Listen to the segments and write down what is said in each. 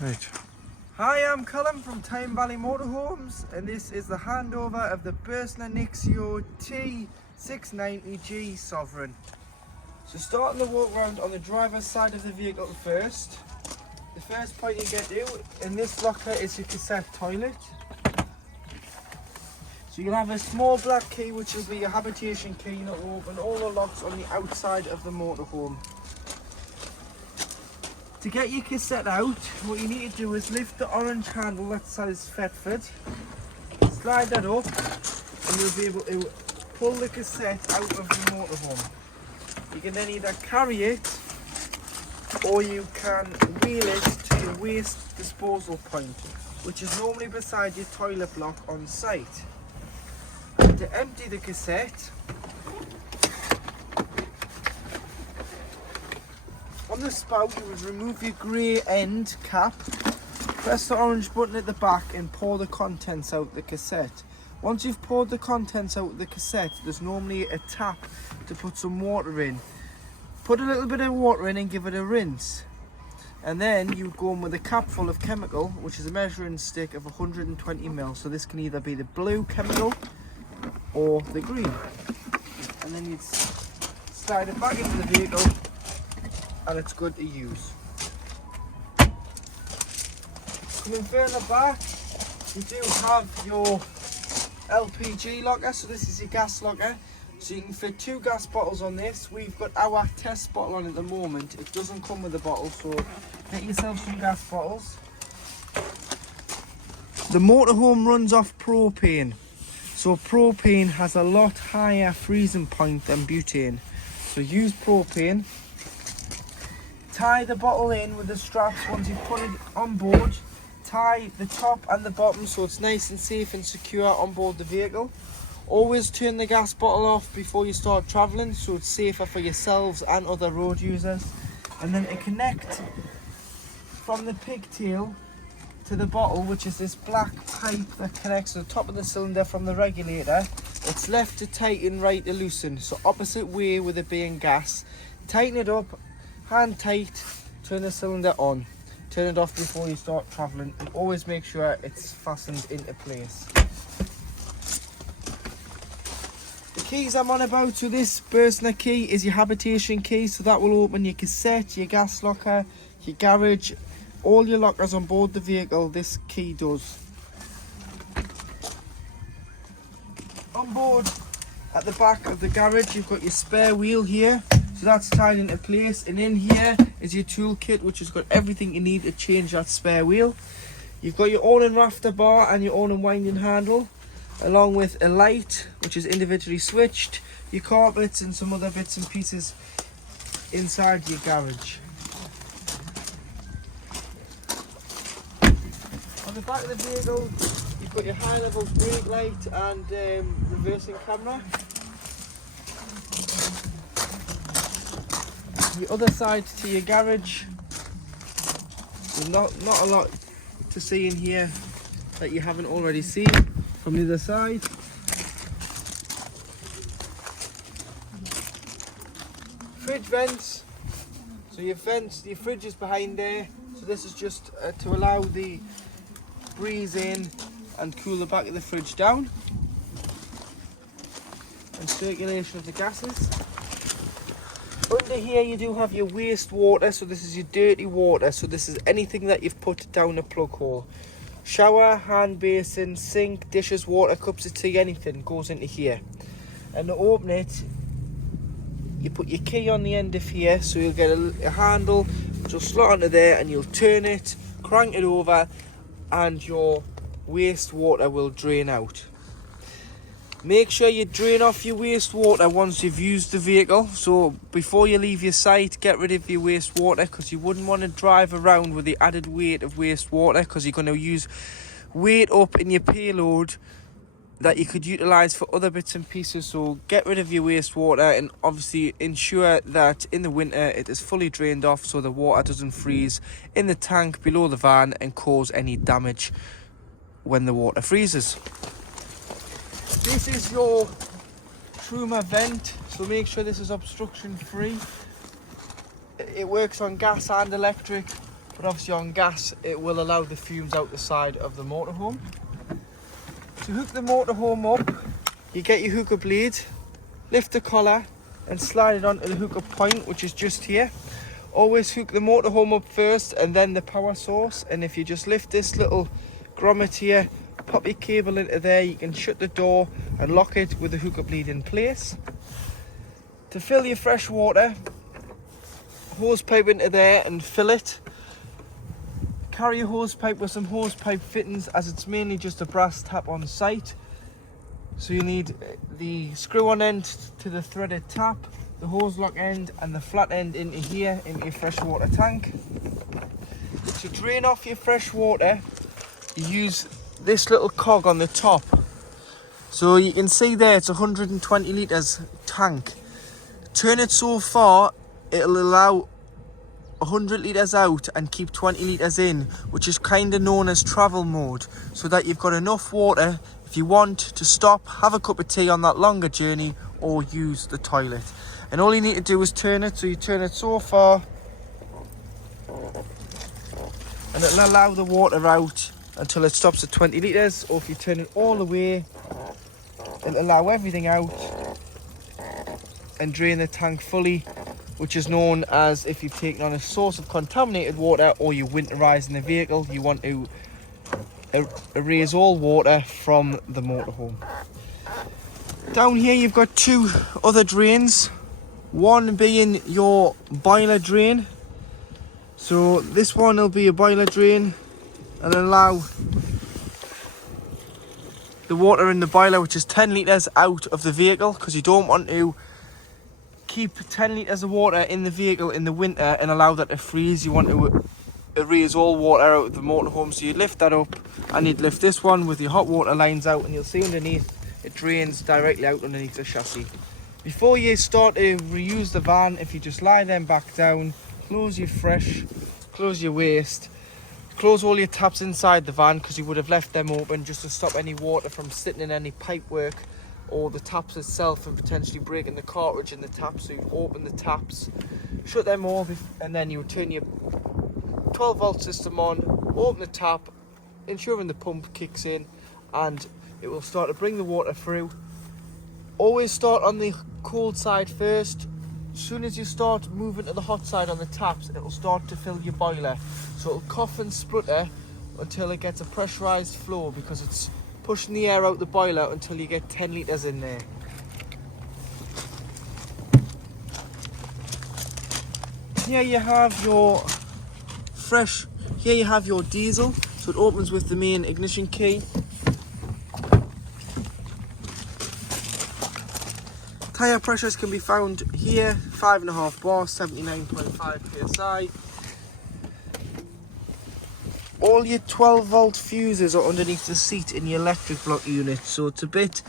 Right. Hi, I'm Callum from Tyne Valley Motorhomes, and this is the handover of the Burstner Nexxo T690G Sovereign. So starting the walk around on the driver's side of the vehicle first. The first point you get to in this locker is your cassette toilet. So you'll have a small black key which will be your habitation key, and it will open all the locks on the outside of the motorhome. To get your cassette out, what you need to do is lift the orange handle that says Fetford, slide that up, and you'll be able to pull the cassette out of the motorhome. You can then either carry it, or you can wheel it to your waste disposal point, which is normally beside your toilet block on site. And to empty the cassette, on the spout you would remove your grey end cap, press the orange button at the back and pour the contents out the cassette. Once you've poured the contents out the cassette, there's normally a tap to put some water in. Put a little bit of water in and give it a rinse. And then you go in with a cap full of chemical, which is a measuring stick of 120ml. So this can either be the blue chemical or the green. And then you'd slide it back into the vehicle, and it's good to use. Coming further back, you do have your LPG locker, so this is your gas locker. So you can fit 2 gas bottles on this. We've got our test bottle on at the moment. It doesn't come with a bottle, so get yourself some gas bottles. The motorhome runs off propane. So propane has a lot higher freezing point than butane. So use propane. Tie the bottle in with the straps once you've put it on board. Tie the top and the bottom so it's nice and safe and secure on board the vehicle. Always turn the gas bottle off before you start travelling so it's safer for yourselves and other road users. And then to connect from the pigtail to the bottle, which is this black pipe that connects to the top of the cylinder from the regulator, it's left to tighten, right to loosen. So opposite way with it being gas. Tighten it up, hand tight, turn the cylinder on. Turn it off before you start travelling, and always make sure it's fastened into place. The keys I'm on about, so this Burstner key is your habitation key, so that will open your cassette, your gas locker, your garage, all your lockers on board the vehicle, this key does. On board at the back of the garage you've got your spare wheel here, so that's tied into place, and in here is your tool kit which has got everything you need to change that spare wheel. You've got your awning rafter bar and your awning winding handle, along with a light which is individually switched, your carpets and some other bits and pieces inside your garage. On the back of the vehicle you've got your high level brake light and reversing camera. The other side to your garage, there's not a lot to see in here that you haven't already seen. From the other side, fridge vents. So your fridge is behind there, so this is just to allow the breeze in and cool the back of the fridge down, and circulation of the gases. Under here you do have your waste water, so this is your dirty water, so this is anything that you've put down a plug hole. Shower, hand basin, sink, dishes, water, cups of tea, anything goes into here. And to open it, you put your key on the end of here, so you'll get a handle which will slot onto there, and you'll turn it, crank it over, and your waste water will drain out. Make sure you drain off your wastewater once you've used the vehicle. So before you leave your site, get rid of your wastewater, because you wouldn't want to drive around with the added weight of wastewater, because you're going to use weight up in your payload that you could utilise for other bits and pieces. So get rid of your wastewater, and obviously ensure that in the winter it is fully drained off so the water doesn't freeze in the tank below the van and cause any damage when the water freezes. This is your Truma vent, so make sure this is obstruction free. It works on gas and electric. but obviously on gas it will allow the fumes out the side of the motorhome. To hook the motorhome up, you get your hookup lead, lift the collar and slide it onto the hookup point, which is just here. Always hook the motorhome up first and then the power source, and if you just lift this little grommet here, pop your cable into there, you can shut the door and lock it with the hookup lead in place. To fill your fresh water, hose pipe into there and fill it. Carry a hose pipe with some hose pipe fittings, as it's mainly just a brass tap on site. So you need the screw on end to the threaded tap, the hose lock end and the flat end into here, into your freshwater tank. To drain off your fresh water, you use this little cog on the top. So you can see there it's 120 litres tank. Turn it so far, it'll allow 100 litres out and keep 20 litres in, which is kind of known as travel mode, so that you've got enough water if you want to stop, have a cup of tea on that longer journey, or use the toilet. And all you need to do is turn it, so you turn it so far and it'll allow the water out until it stops at 20 litres, or if you turn it all the way, it'll allow everything out and drain the tank fully, which is known as, if you've taken on a source of contaminated water or you're winterising the vehicle, you want to erase all water from the motorhome. Down here you've got two other drains, one being your boiler drain. So this one will be a boiler drain and allow the water in the boiler, which is 10 litres, out of the vehicle, because you don't want to keep 10 litres of water in the vehicle in the winter and allow that to freeze. You want to erase all water out of the motorhome, so you lift that up and you'd lift this one with your hot water lines out, and you'll see underneath it drains directly out underneath the chassis. Before you start to reuse the van, if you just lie them back down, close your fresh, close your waste, close all your taps inside the van, because you would have left them open just to stop any water from sitting in any pipe work or the taps itself and potentially breaking the cartridge in the taps. So you open the taps, shut them off, and then you turn your 12 volt system on, open the tap, ensuring the pump kicks in, and it will start to bring the water through. Always start on the cold side first. As soon as you start moving to the hot side on the taps, it will start to fill your boiler, so it'll cough and splutter until it gets a pressurized flow, because it's pushing the air out the boiler until you get 10 litres in there. Here you have your diesel, so it opens with the main ignition key. Tyre pressures can be found here, 5.5 bar, 79.5 psi. All your 12 volt fuses are underneath the seat in your electric block unit, so it's a bit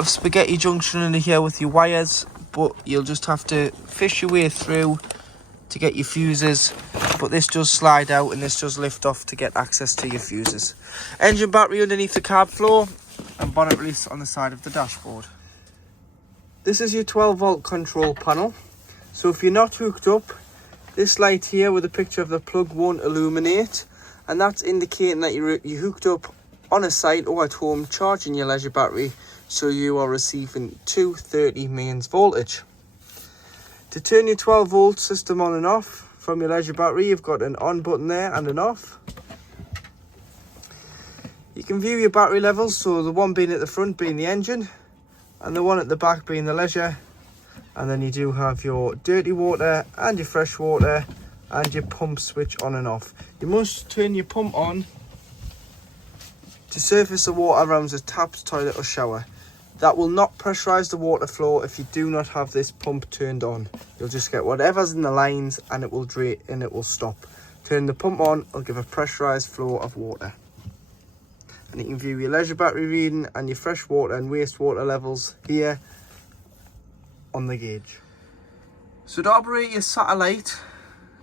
of spaghetti junction under here with your wires, but you'll just have to fish your way through to get your fuses. But this does slide out and this does lift off to get access to your fuses. Engine battery underneath the carb floor and bonnet release on the side of the dashboard. This is your 12 volt control panel. So if you're not hooked up, this light here with a picture of the plug won't illuminate, and that's indicating that you're hooked up on a site or at home charging your leisure battery, so you are receiving 230 mains voltage. To turn your 12 volt system on and off from your leisure battery, you've got an on button there and an off. You can view your battery levels, so the one being at the front being the engine and the one at the back being the leisure. And then you do have your dirty water and your fresh water and your pump switch on and off. You must turn your pump on to surface the water around the taps, toilet or shower. That will not pressurise the water flow if you do not have this pump turned on. You'll just get whatever's in the lines and it will drain and it will stop. Turn the pump on, it'll give a pressurised flow of water. And you can view your leisure battery reading and your fresh water and wastewater levels here on the gauge. So to operate your satellite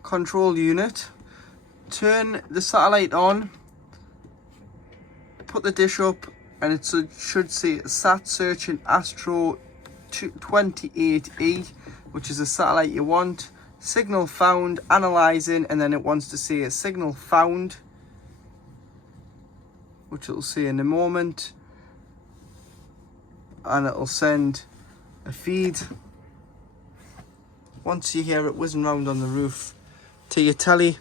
control unit, turn the satellite on, put the dish up, and it should say Sat Searching Astro 28E, which is the satellite you want. signal found, analysing, and then it wants to see a signal found, which it'll see in a moment, and it'll send a feed once you hear it whizzing round on the roof to your telly,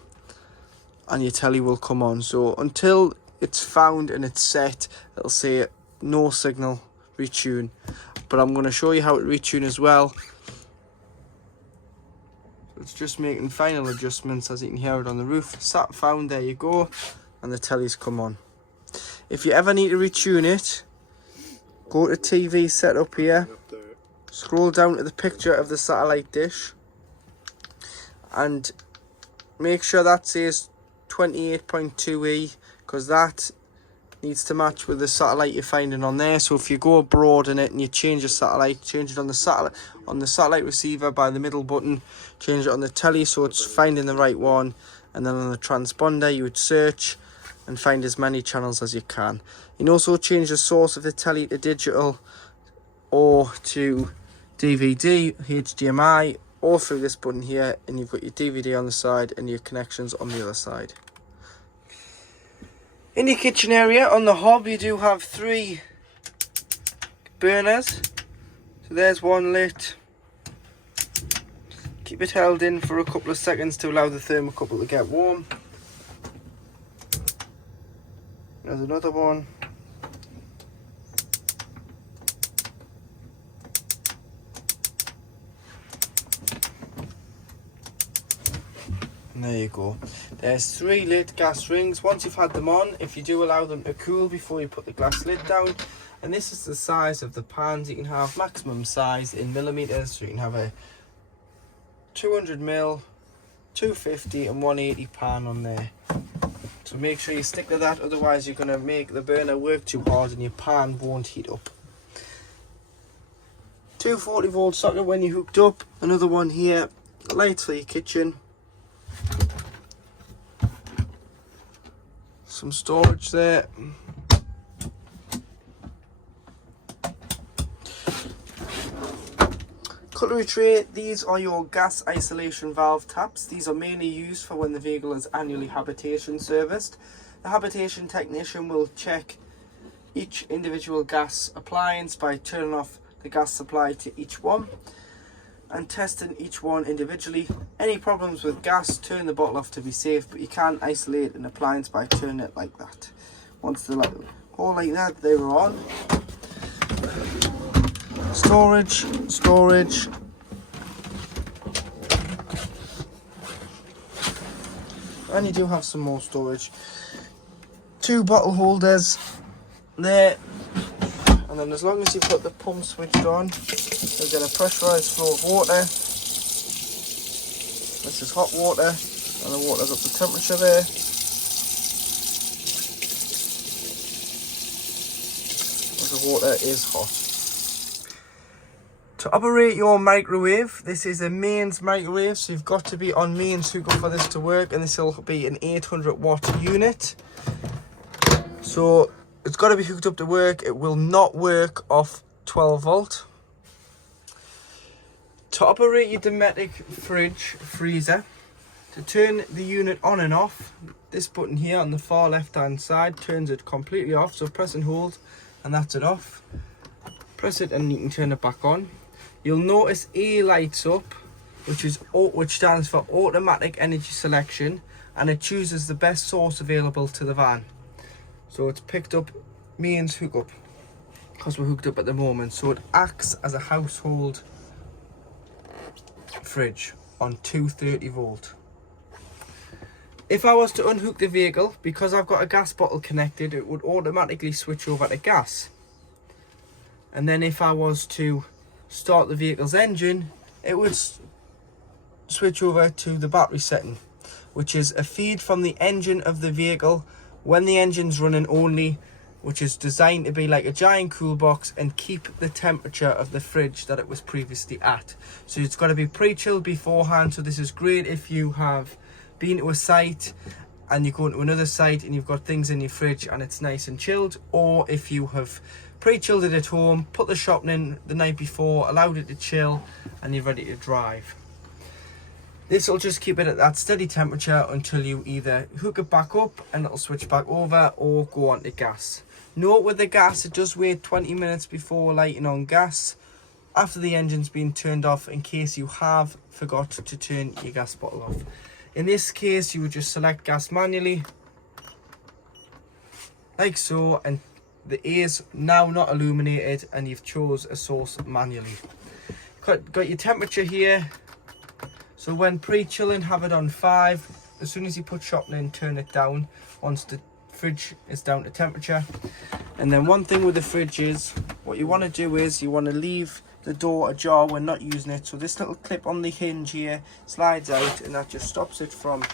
and your telly will come on. So until it's found and it's set, it'll say no signal, retune. But I'm going to show you how to retune as well. It's just making final adjustments, as you can hear it on the roof. Sat found, there you go, and the telly's come on. If you ever need to retune it, go to TV setup here, scroll down to the picture of the satellite dish, and make sure that says 28.2E, because that needs to match with the satellite you're finding on there. So if you go abroad in it and you change the satellite, change it on the satellite receiver by the middle button, change it on the telly so it's finding the right one, and then on the transponder you would search and find as many channels as you can. You can also change the source of the telly to digital or to DVD, HDMI, or through this button here, and you've got your DVD on the side and your connections on the other side. In your kitchen area, on the hob, you do have 3 burners. So there's one lit. Keep it held in for a couple of seconds to allow the thermocouple to get warm. There's another one. And there you go. There's 3 lit gas rings. Once you've had them on, if you do allow them to cool before you put the glass lid down, and this is the size of the pans. You can have maximum size in millimeters, so you can have a 200mm, 250 and 180 pan on there. So make sure you stick to that, otherwise you're going to make the burner work too hard and your pan won't heat up. 240 volt socket when you're hooked up. Another one here, lights for your kitchen. Some storage there. Cutlery tray, these are your gas isolation valve taps. These are mainly used for when the vehicle is annually habitation serviced. The habitation technician will check each individual gas appliance by turning off the gas supply to each one and testing each one individually. Any problems with gas, turn the bottle off to be safe, but you can isolate an appliance by turning it like that. Once they go like that, they were on. Storage, and you do have some more storage. 2 bottle holders there, and then as long as you've got the pump switched on, you'll get a pressurized flow of water. This is hot water, and the water's up to temperature there. The water is hot. To operate your microwave, this is a mains microwave, so you've got to be on mains hookup for this to work, and this will be an 800 watt unit. So it's got to be hooked up to work. It will not work off 12 volt. To operate your Dometic freezer, to turn the unit on and off, this button here on the far left hand side turns it completely off. So press and hold, and that's it off. Press it and you can turn it back on. You'll notice A lights up, which stands for automatic energy selection, and it chooses the best source available to the van. So it's picked up mains hookup because we're hooked up at the moment. So it acts as a household fridge on 230 volt. If I was to unhook the vehicle, because I've got a gas bottle connected, it would automatically switch over to gas. And then if I was to start the vehicle's engine, it would switch over to the battery setting, which is a feed from the engine of the vehicle when the engine's running only, which is designed to be like a giant cool box and keep the temperature of the fridge that it was previously at. So it's got to be pre-chilled beforehand. So this is great if you have been to a site and you go to another site and you've got things in your fridge and it's nice and chilled, or if you have pre-chilled it at home, put the shopping in the night before, allowed it to chill, and you're ready to drive. This will just keep it at that steady temperature until you either hook it back up and it'll switch back over, or go on to gas. Note with the gas, it does wait 20 minutes before lighting on gas after the engine's been turned off, in case you have forgot to turn your gas bottle off. In this case, you would just select gas manually, like so, and the A is now not illuminated and you've chose a source manually. Got your temperature here. So when pre-chilling, have it on 5. As soon as you put shopping in, turn it down once the fridge is down to temperature. And then one thing with the fridge is, what you want to do is you want to leave the door ajar when not using it. So this little clip on the hinge here slides out, and that just stops it from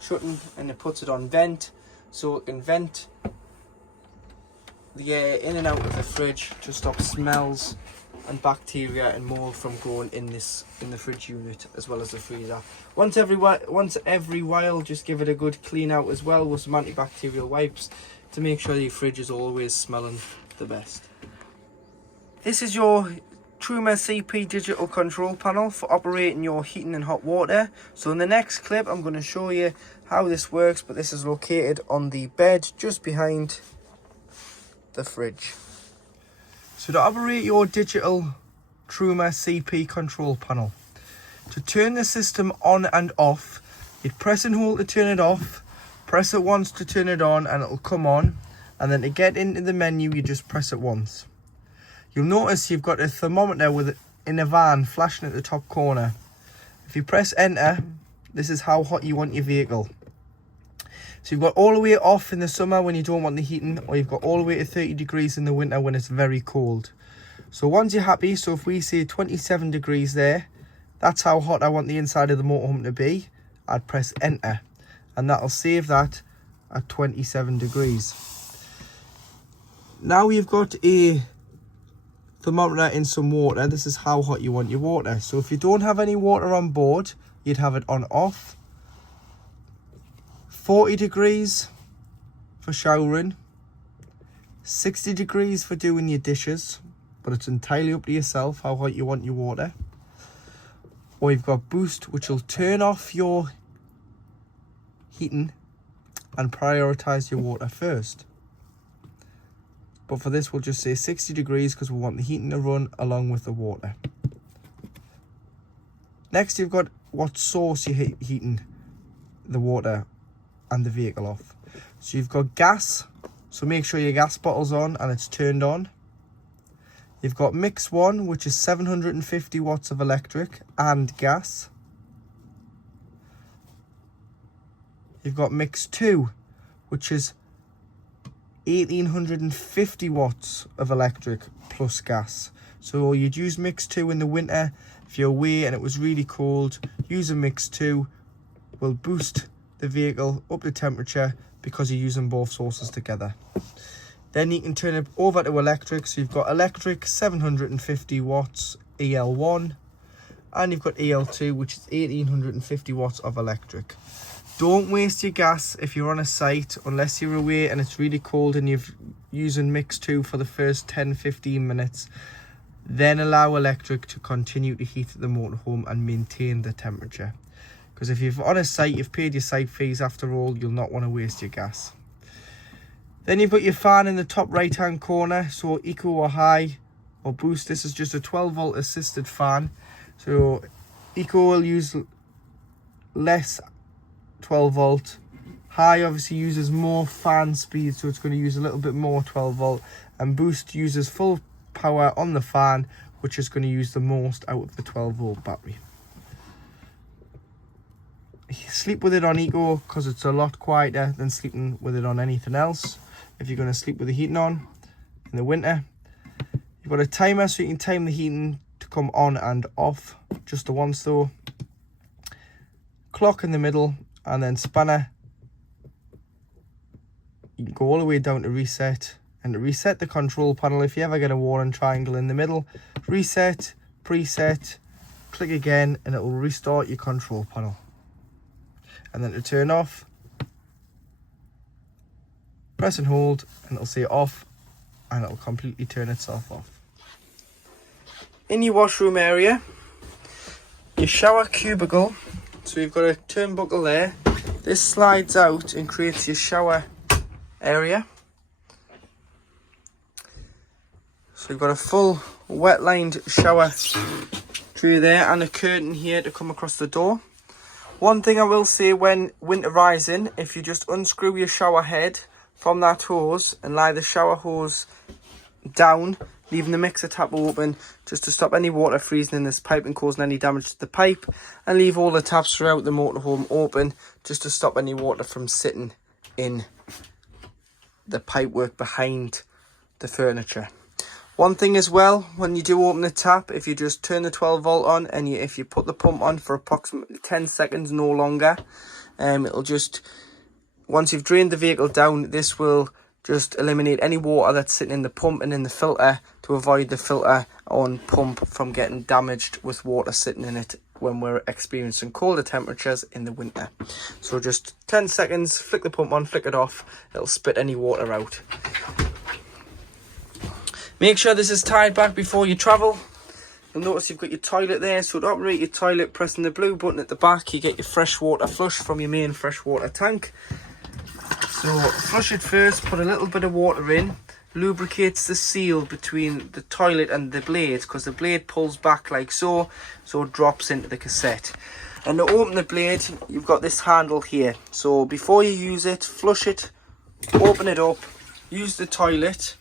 shutting, and it puts it on vent, so it can vent the air in and out of the fridge to stop smells and bacteria and mold from growing in the fridge unit, as well as the freezer. Once every while, just give it a good clean out as well with some antibacterial wipes to make sure your fridge is always smelling the best. This is your Truma CP digital control panel for operating your heating and hot water. So in the next clip, I'm going to show you how this works, but this is located on the bed just behind the fridge. So to operate your digital Truma CP control panel, to turn the system on and off, you'd press and hold to turn it off, press it once to turn it on and it'll come on, and then to get into the menu you just press it once. You'll notice you've got a thermometer in a van flashing at the top corner. If you press enter, this is how hot you want your vehicle. So you've got all the way off in the summer when you don't want the heating, or you've got all the way to 30 degrees in the winter when it's very cold. So once you're happy, so if we say 27 degrees there, that's how hot I want the inside of the motorhome to be, I'd press enter, and that'll save that at 27 degrees. Now you've got a thermometer in some water, this is how hot you want your water. So if you don't have any water on board, you'd have it on off. 40 degrees for showering, 60 degrees for doing your dishes, but it's entirely up to yourself how hot you want your water. Or you've got boost, which will turn off your heating and prioritize your water first. But for this, we'll just say 60 degrees because we want the heating to run along with the water. Next, you've got what source you're heating the water and the vehicle off. So you've got gas, so make sure your gas bottle's on and it's turned on. You've got mix 1, which is 750 watts of electric and gas. You've got mix 2, which is 1850 watts of electric plus gas. So you'd use mix 2 in the winter. If you're away and it was really cold, use a mix 2 will boost the vehicle up to temperature because you're using both sources together. Then you can turn it over to electric. So you've got electric 750 watts EL1, and you've got EL2, which is 1850 watts of electric. Don't waste your gas if you're on a site, unless you're away and it's really cold and you're using mix 2 for the first 10-15 minutes. Then allow electric to continue to heat the motorhome and maintain the temperature. Because if you're on a site, you've paid your site fees after all, you'll not want to waste your gas. Then you've got your fan in the top right hand corner, so eco or high or boost. This is just a 12 volt assisted fan. So eco will use less 12 volt. High obviously uses more fan speed, so it's going to use a little bit more 12 volt. And boost uses full power on the fan, which is going to use the most out of the 12 volt battery. Sleep with it on eco because it's a lot quieter than sleeping with it on anything else. If you're going to sleep with the heating on in the winter, you've got a timer so you can time the heating to come on and off, just the once though. Clock in the middle, and then spanner. You can go all the way down to reset, and to reset the control panel, if you ever get a warning triangle in the middle, reset, preset, click again, and it will restart your control panel. And then to turn off, press and hold, and it'll say off, and it'll completely turn itself off. In your washroom area, your shower cubicle So you've got a turnbuckle there. This slides out and creates your shower area. So you've got a full wet lined shower tray there and a curtain here to come across the door. One thing I will say, when winterizing, if you just unscrew your shower head from that hose and lie the shower hose down, leaving the mixer tap open just to stop any water freezing in this pipe and causing any damage to the pipe, and leave all the taps throughout the motorhome open just to stop any water from sitting in the pipework behind the furniture. One thing as well, when you do open the tap, if you just turn the 12 volt on and if you put the pump on for approximately 10 seconds, no longer, it'll just, once you've drained the vehicle down, this will just eliminate any water that's sitting in the pump and in the filter, to avoid the filter on pump from getting damaged with water sitting in it when we're experiencing colder temperatures in the winter. So just 10 seconds, flick the pump on, flick it off, it'll spit any water out. Make sure this is tied back before you travel. You'll notice you've got your toilet there, so to operate your toilet, pressing the blue button at the back, you get your fresh water flush from your main freshwater tank. So flush it first, put a little bit of water in, lubricates the seal between the toilet and the blade, because the blade pulls back like so, so it drops into the cassette. And to open the blade, you've got this handle here. So before you use it, flush it, open it up, use the toilet,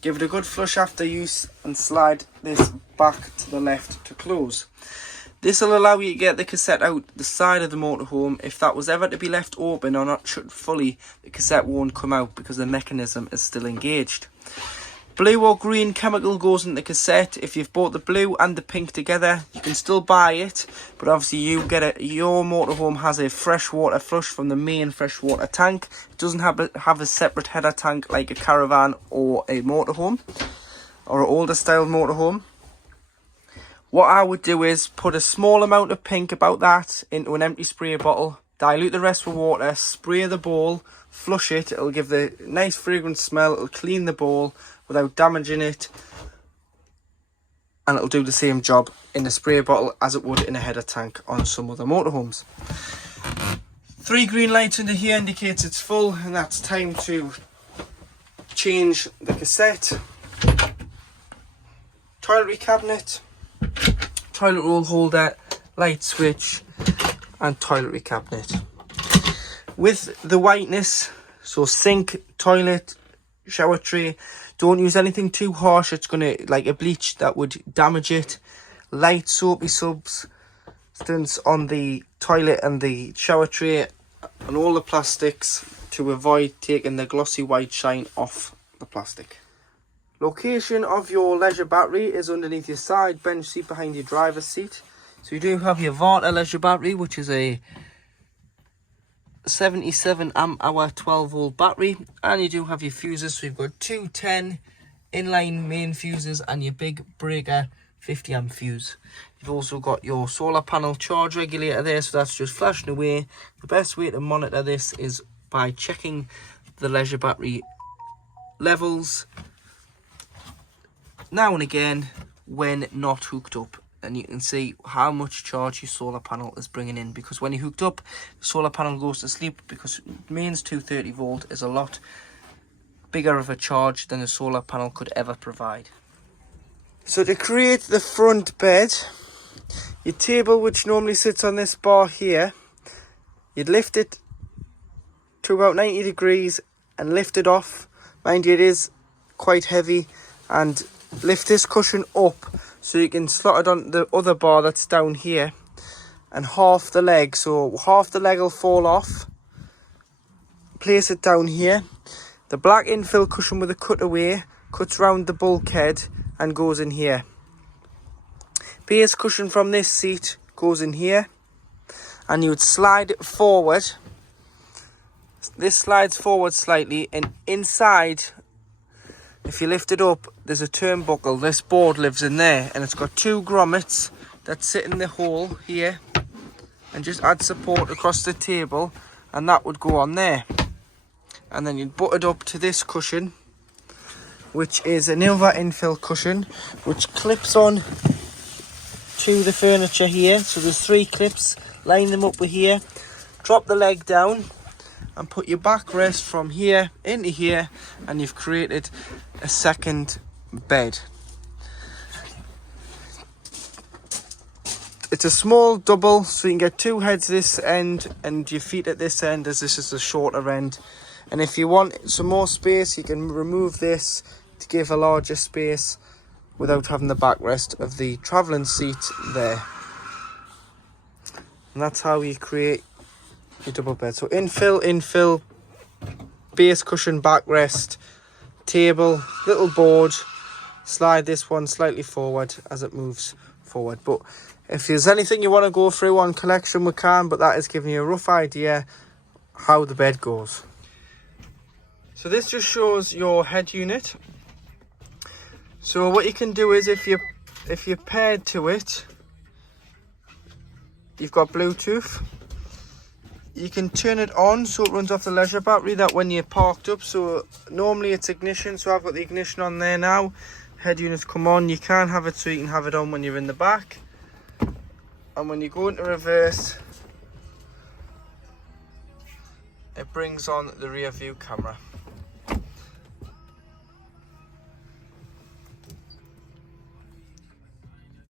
give it a good flush after use, and slide this back to the left to close. This will allow you to get the cassette out the side of the motorhome. If that was ever to be left open or not shut fully, the cassette won't come out because the mechanism is still engaged. Blue or green chemical goes in the cassette. If you've bought the blue and the pink together, you can still buy it, but obviously your motorhome has a freshwater flush from the main freshwater tank. It doesn't have a separate header tank like a caravan or a motorhome, or an older style motorhome. What I would do is put a small amount of pink, about that, into an empty spray bottle, dilute the rest with water, spray the bowl, flush it. It'll give the nice fragrant smell, it'll clean the bowl without damaging it, and it'll do the same job in the spray bottle as it would in a header tank on some other motorhomes. 3 green lights under here indicates it's full, and that's time to change the cassette. Toiletry cabinet, toilet roll holder, light switch, and toiletry cabinet. With the whiteness, so sink, toilet, shower tray, don't use anything too harsh. It's gonna, like a bleach, that would damage it. Light soapy substance on the toilet and the shower tray and all the plastics, to avoid taking the glossy white shine off the plastic. Location of your leisure battery is underneath your side bench seat behind your driver's seat. So you do have your Varta leisure battery, which is a 77 amp hour 12 volt battery, and you do have your fuses. So you've got 2 10 inline main fuses and your big breaker 50 amp fuse. You've also got your solar panel charge regulator there, so that's just flashing away. The best way to monitor this is by checking the leisure battery levels now and again when not hooked up, and you can see how much charge your solar panel is bringing in, because when you're hooked up, the solar panel goes to sleep, because mains 230 volt is a lot bigger of a charge than a solar panel could ever provide. So to create the front bed, your table, which normally sits on this bar here, you'd lift it to about 90 degrees and lift it off. Mind you, it is quite heavy, and lift this cushion up so you can slot it on the other bar that's down here, and half the leg, so half the leg will fall off. Place it down here. The black infill cushion with a cutaway cuts round the bulkhead and goes in here. Base cushion from this seat goes in here, and you would slide it forward. This slides forward slightly, and inside, if you lift it up, there's a turnbuckle. This board lives in there, and it's got 2 grommets that sit in the hole here and just add support across the table, and that would go on there. And then you'd butt it up to this cushion, which is another infill cushion, which clips on to the furniture here. So there's 3 clips line them up with here, drop the leg down and put your backrest from here into here, and you've created a second bed. It's a small double, so you can get two heads this end and your feet at this end, as this is the shorter end. And if you want some more space, you can remove this to give a larger space without having the backrest of the travelling seat there. And that's how you create your double bed. So infill, base cushion, backrest, table, little board. Slide this one slightly forward as it moves forward. But if there's anything you want to go through on collection, we can, but that is giving you a rough idea how the bed goes. So this just shows your head unit. So what you can do is, if you're paired to it, you've got Bluetooth, you can turn it on so it runs off the leisure battery, that when you're parked up. So normally it's ignition, so I've got the ignition on there now. Head units come on. You can have it so you can have it on when you're in the back, and when you go into reverse, it brings on the rear view camera.